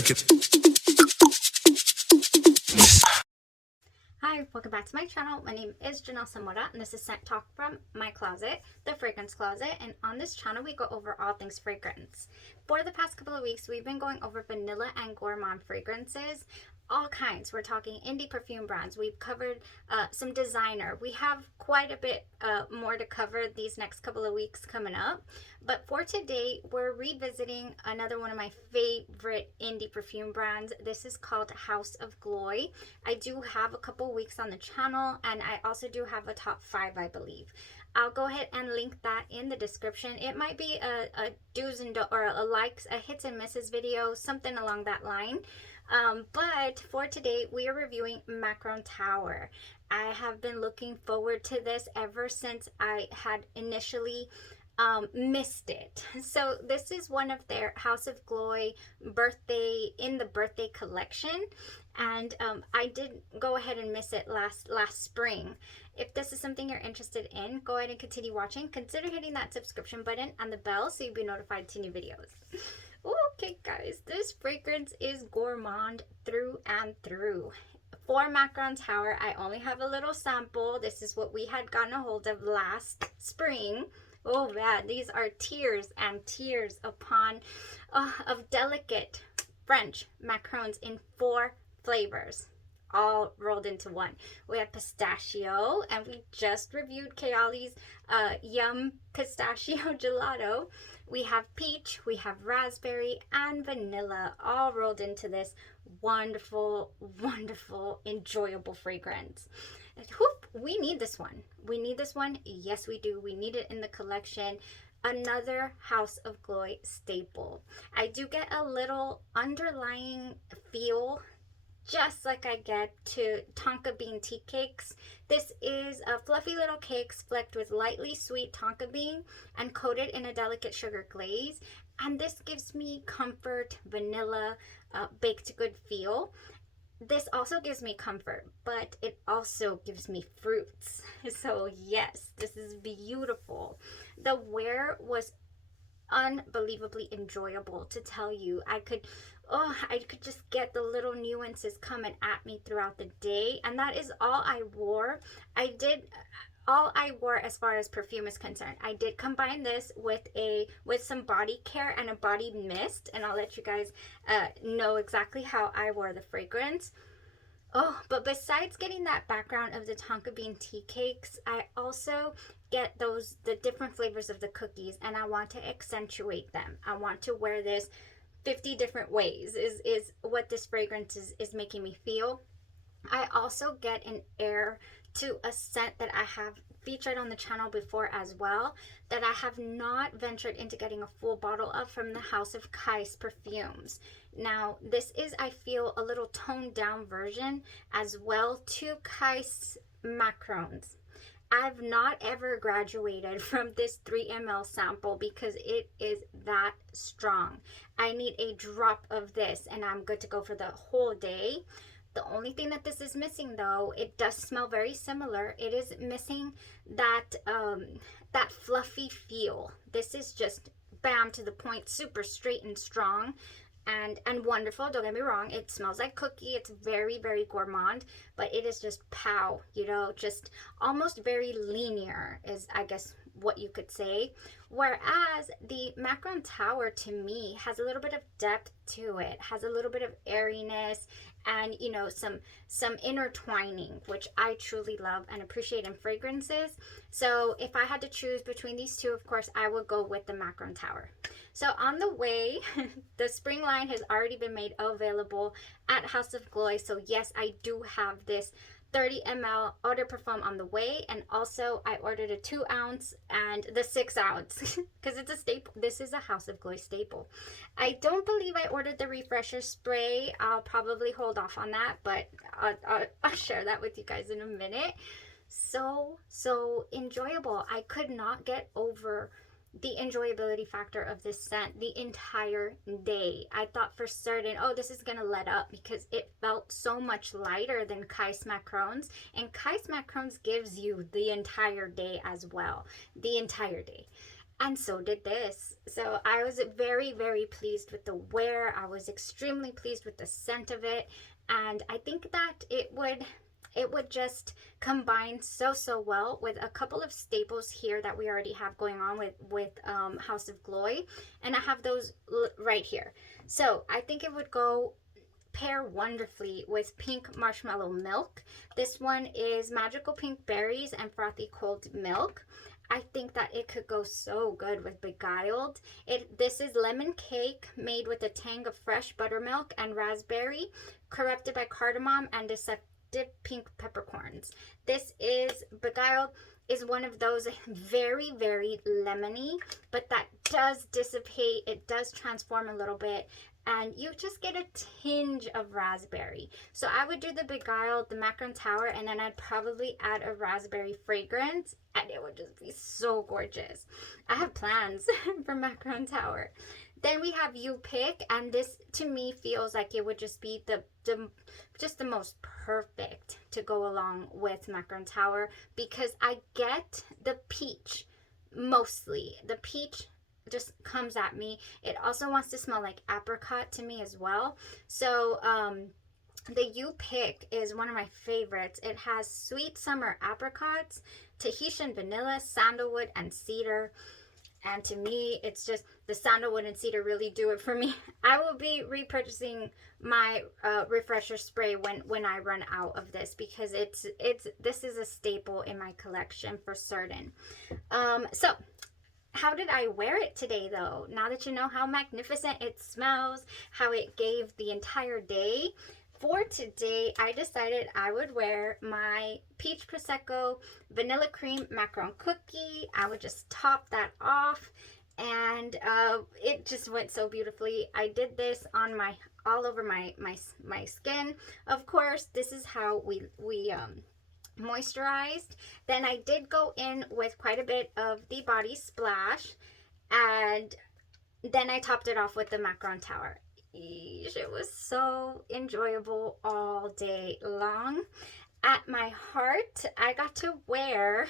check it. Hi, welcome back to my channel. My name is Janelle Samora, and this is Scent Talk from my closet, the fragrance closet. And on this channel, we go over all things fragrance. For the past couple of weeks, we've been going over Vanilla and Gourmand fragrances, all kinds. We're talking indie perfume brands. We've covered some designer. We have quite a bit more to cover these next couple of weeks coming up. But for today, we're revisiting another one of my favorite indie perfume brands. This is called HAUS of GLOI. I do have a couple weeks on the channel, and I also do have a top 5, I believe. I'll go ahead and link that in the description. It might be a do's and don'ts, or a likes, a hits and misses video, something along that line. But for today, we are reviewing Macron Tower. I have been looking forward to this ever since I had initially missed it. So this is one of their HAUS of GLOI birthday collection, and I did go ahead and miss it last spring. If this is something you're interested in, go ahead and continue watching. Consider hitting that subscription button and the bell so you'll be notified to new videos. Okay guys, this fragrance is gourmand through and through. For Macron Tower, I only have a little sample. This is what we had gotten a hold of last spring. Oh man, these are tiers and tiers upon of delicate French macarons in 4 flavors, all rolled into one. We have pistachio, and we just reviewed Kayali's Yum Pistachio Gelato. We have peach, we have raspberry, and vanilla, all rolled into this wonderful, wonderful, enjoyable fragrance. Whoop, we need this one. We need this one. Yes, we do. We need it in the collection. Another HAUS of GLOI staple. I do get a little underlying feel, just like I get to Tonka bean tea cakes. This is a fluffy little cakes flecked with lightly sweet Tonka bean and coated in a delicate sugar glaze. And this gives me comfort, vanilla, baked good feel. This also gives me comfort, but it also gives me fruits. So yes, this is beautiful. The wear was unbelievably enjoyable, to tell you. I could just get the little nuances coming at me throughout the day, and that is all I wore. All I wore as far as perfume is concerned. I did combine this with some body care and a body mist, and I'll let you guys know exactly how I wore the fragrance. Oh, but besides getting that background of the Tonka bean tea cakes, I also get the different flavors of the cookies, and I want to accentuate them. I want to wear this 50 different ways is what this fragrance is making me feel. I also get an air to a scent that I have featured on the channel before as well, that I have not ventured into getting a full bottle of, from the House of Kais perfumes. Now, this is, I feel, a little toned down version as well to Kais Macrons. I've not ever graduated from this 3 ml sample because it is that strong. I need a drop of this and I'm good to go for the whole day. The only thing that this is missing, though, it does smell very similar. It is missing that that fluffy feel. This is just bam, to the point, super straight and strong. And wonderful. Don't get me wrong, it smells like cookie. It's very, very gourmand, but it is just pow, you know, just almost very linear is, I guess, what you could say. Whereas the Macron Tower, to me, has a little bit of depth to it, has a little bit of airiness, and, you know, some intertwining, which I truly love and appreciate in fragrances. So if I had to choose between these two, of course, I would go with the Macron Tower. So on the way, the spring line has already been made available at HAUS of GLOI. So yes, I do have this 30 ml eau de parfum on the way, and also I ordered a 2 ounce and the 6 ounce because it's a staple. This is a HAUS of GLOI staple. I don't believe I ordered the refresher spray. I'll probably hold off on that, but I'll share that with you guys in a minute. So enjoyable. I could not get over the enjoyability factor of this scent the entire day. I thought for certain, oh, this is gonna let up, because it felt so much lighter than Kais Macrons, and Kais Macrons gives you the entire day as well, the entire day. and so did this. So I was very, very pleased with the wear. I was extremely pleased with the scent of it, and I think that it would just combine so well with a couple of staples here that we already have going on with House of GLOI, and I have those right here. So I think it would go pair wonderfully with pink marshmallow milk. This one is magical pink berries and frothy cold milk. I think that it could go so good with Beguiled. This is lemon cake made with a tang of fresh buttermilk and raspberry, corrupted by cardamom and deceptive pink peppercorns. This is Beguiled is one of those very, very lemony, but that does dissipate. It does transform a little bit, and you just get a tinge of raspberry. So I would do the Beguiled, the Macron Tower, and then I'd probably add a raspberry fragrance, and it would just be so gorgeous. I have plans for Macron Tower. Then we have You Pick, and this to me feels like it would just be just the most perfect to go along with Macron Tower, because I get the peach mostly. The peach just comes at me. It also wants to smell like apricot to me as well. So the You Pick is one of my favorites. It has sweet summer apricots, Tahitian vanilla, sandalwood, and cedar. And to me, it's just the sandalwood and cedar really do it for me. I will be repurchasing my refresher spray when I run out of this, because this is a staple in my collection for certain. So how did I wear it today though? Now that you know how magnificent it smells, how it gave the entire day. For today, I decided I would wear my Peach Prosecco Vanilla Cream Macaron Cookie. I would just top that off, and it just went so beautifully. I did this on all over my skin. Of course, this is how we moisturized. Then I did go in with quite a bit of the Body Splash, and then I topped it off with the Macron Tower. It was so enjoyable all day long. At my heart, I got to wear,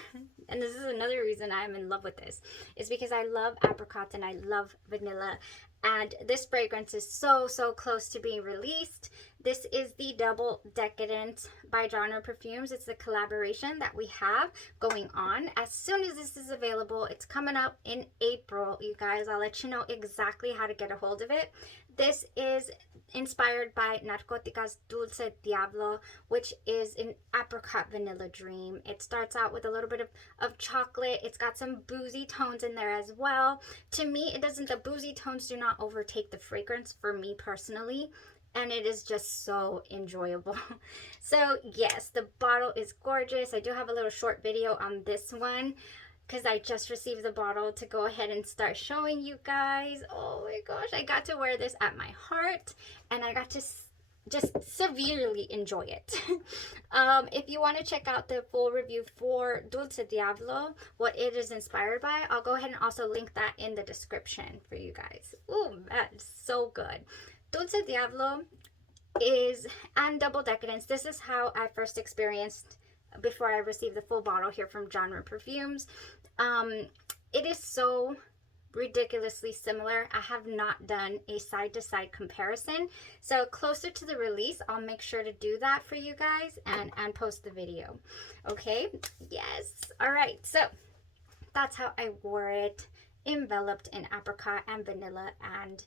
and this is another reason I'm in love with this, is because I love apricots and I love vanilla, and this fragrance is so close to being released. This is the Double Decadent by Genre Perfumes. It's the collaboration that we have going on. As soon as this is available, it's coming up in April, you guys. I'll let you know exactly how to get a hold of it. This is inspired by Narcotica's Dulce Diablo, which is an apricot vanilla dream. It starts out with a little bit of chocolate. It's got some boozy tones in there as well. To me, the boozy tones do not overtake the fragrance for me personally, and it is just so enjoyable. So yes, the bottle is gorgeous. I do have a little short video on this one, because I just received the bottle to go ahead and start showing you guys. Oh my gosh, I got to wear this at my heart, and I got to just severely enjoy it. If you want to check out the full review for Dulce Diablo, what it is inspired by, I'll go ahead and also link that in the description for you guys. Ooh, that's so good. Dulce Diablo and Double Decadence. This is how I first experienced before I received the full bottle here from Genre Perfumes. It is so ridiculously similar. I have not done a side-to-side comparison, so closer to the release I'll make sure to do that for you guys and post the video. Okay, yes. All right, so that's how I wore it, enveloped in apricot and vanilla and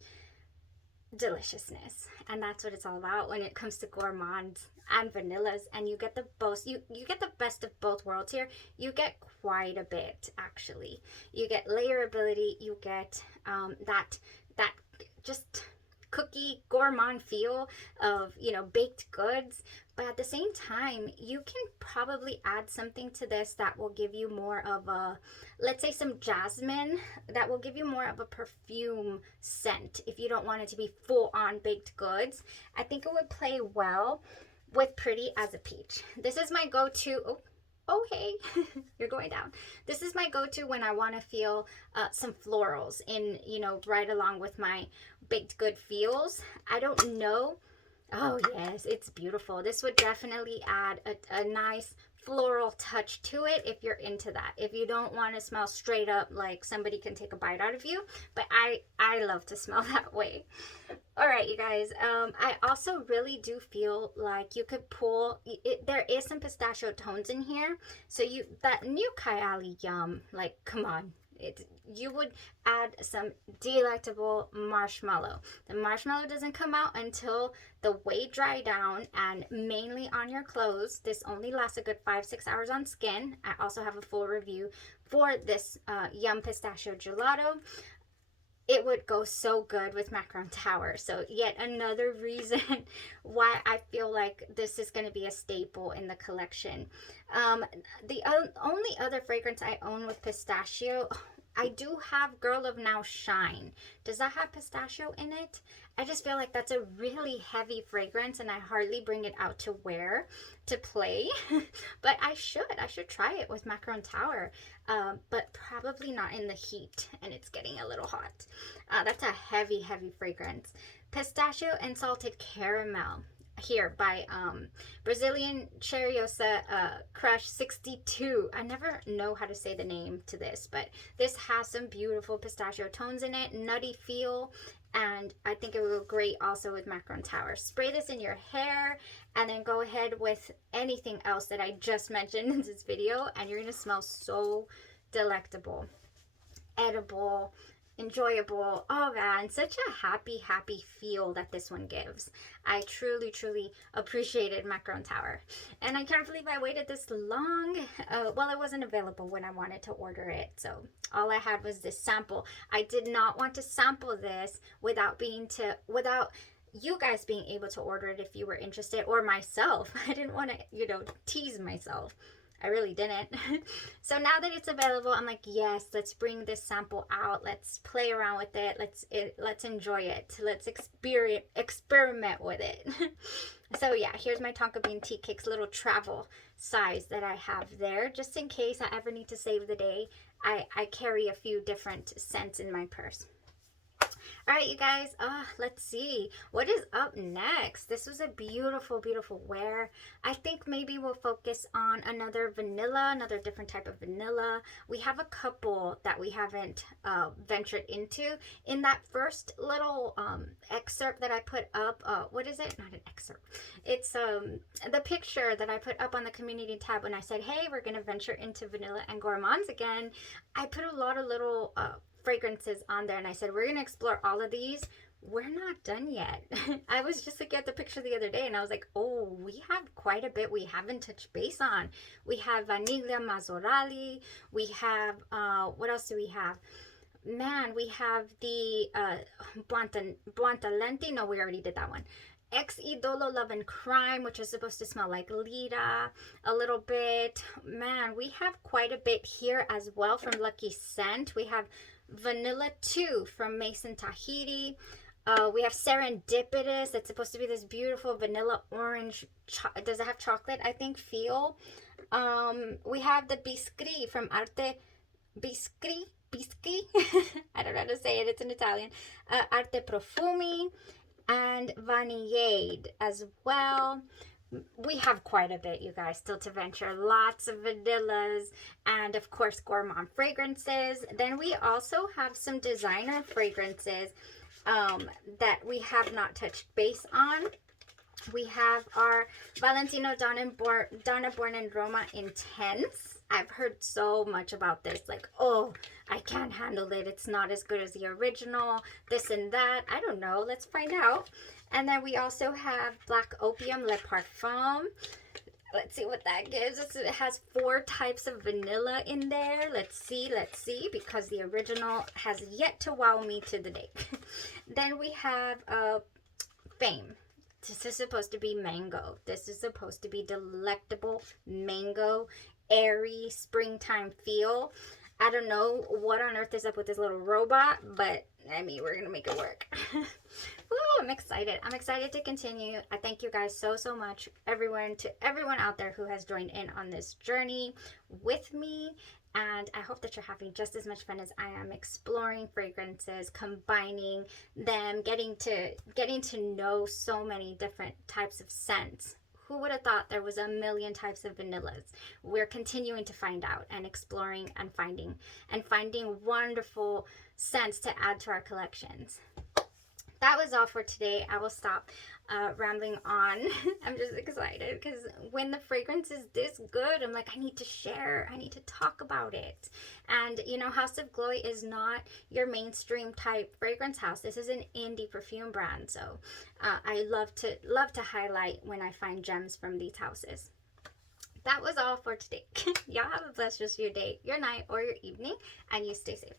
deliciousness. And that's what it's all about when it comes to gourmands and vanillas, and you get the best of both worlds here. You get quite a bit, actually. You get layerability, you get that just cookie gourmand feel of, you know, baked goods, but at the same time you can probably add something to this that will give you more of a, let's say some jasmine, that will give you more of a perfume scent if you don't want it to be full on baked goods. I think it would play well with Pretty as a Peach. This is my go-to. Oh hey, you're going down. This is my go-to when I want to feel some florals in, you know, right along with my baked good feels. I don't know. Oh yes, it's beautiful. This would definitely add a nice floral touch to it if you're into that. If you don't want to smell straight up like somebody can take a bite out of you, but I love to smell that way. All right, you guys, I also really do feel like you could pull it, there is some pistachio tones in here, so that new Kylie yum, like, come on, you would add some delectable marshmallow. The marshmallow doesn't come out until the way dry down, and mainly on your clothes. This only lasts a good 5-6 hours on skin. I also have a full review for this Yum Pistachio Gelato. It would go so good with Macron Tower. So yet another reason why I feel like this is going to be a staple in the collection. The only other fragrance I own with pistachio, I do have Girl of Now Shine. Does that have pistachio in it? I just feel like that's a really heavy fragrance, and I hardly bring it out to wear, to play. But I should try it with Macron Tower, but probably not in the heat, and it's getting a little hot. That's a heavy fragrance. Pistachio and Salted Caramel here by Brazilian Cherryosa Crush 62. I never know how to say the name to this, but this has some beautiful pistachio tones in it, nutty feel, and I think it will go great also with Macron Tower. Spray this in your hair and then go ahead with anything else that I just mentioned in this video, and you're gonna smell so delectable, edible, enjoyable. Oh man, such a happy feel that this one gives. I truly appreciated Macron Tower, and I can't believe I waited this long. Well, it wasn't available when I wanted to order it, so all I had was this sample. I did not want to sample this without you guys being able to order it if you were interested, or myself. I didn't want to, tease myself. I really didn't. So now that it's available, I'm like, yes, let's bring this sample out. Let's play around with it. Let's enjoy it. Let's experiment with it. So yeah, here's my Tonka Bean Tea Cakes little travel size that I have there, just in case I ever need to save the day. I carry a few different scents in my purse. All right, you guys, let's see what is up next. This was a beautiful wear. I think maybe we'll focus on another different type of vanilla. We have a couple that we haven't ventured into. In that first little excerpt that I put up, what is it? Not an excerpt. It's the picture that I put up on the community tab when I said, hey, we're gonna venture into Vanilla and Gourmands again. I put a lot of little fragrances on there, and I said we're gonna explore all of these. We're not done yet. I was just looking at the picture the other day, and I was like, oh, we have quite a bit we haven't touched base on. We have Vanilla Mazzorali. We have what else do we have? Man, we have the Buontalenti. No, we already did that one. Ex Idolo Love and Crime, which is supposed to smell like Lita a little bit. Man, we have quite a bit here as well from Lucky Scent. We have Vanilla 2 from Mason Tahiti. We have Serendipitous. It's supposed to be this beautiful vanilla orange. Does it have chocolate, I think, feel? We have the Biscri from Arte Biscri. I don't know how to say it. It's in Italian. Arte Profumi. And Vanillade as well. We have quite a bit, you guys, still to venture. Lots of vanillas and, of course, gourmand fragrances. Then we also have some designer fragrances that we have not touched base on. We have our Valentino Donna Born in Roma Intense. I've heard so much about this, like, oh, I can't handle it. It's not as good as the original, this and that. I don't know. Let's find out. And then we also have Black Opium Le Parfum. Let's see what that gives us. It has 4 types of vanilla in there. Let's see, because the original has yet to wow me to the date. Then we have Fame. This is supposed to be mango. This is supposed to be delectable mango, airy springtime feel. I don't know what on earth is up with this little robot, but I mean, we're gonna make it work. Woo, I'm excited. I'm excited to continue. I thank you guys so much, everyone out there who has joined in on this journey with me. And I hope that you're having just as much fun as I am exploring fragrances, combining them, getting to know so many different types of scents. Who would have thought there was a million types of vanillas? We're continuing to find out and exploring and finding wonderful scents to add to our collections. That was all for today. I will stop rambling on. I'm just excited because when the fragrance is this good, I'm like, I need to share. I need to talk about it. And you know, House of GLOI is not your mainstream type fragrance house. This is an indie perfume brand. So I love to highlight when I find gems from these houses. That was all for today. Y'all have a blessed rest of your day, your night, or your evening, and you stay safe.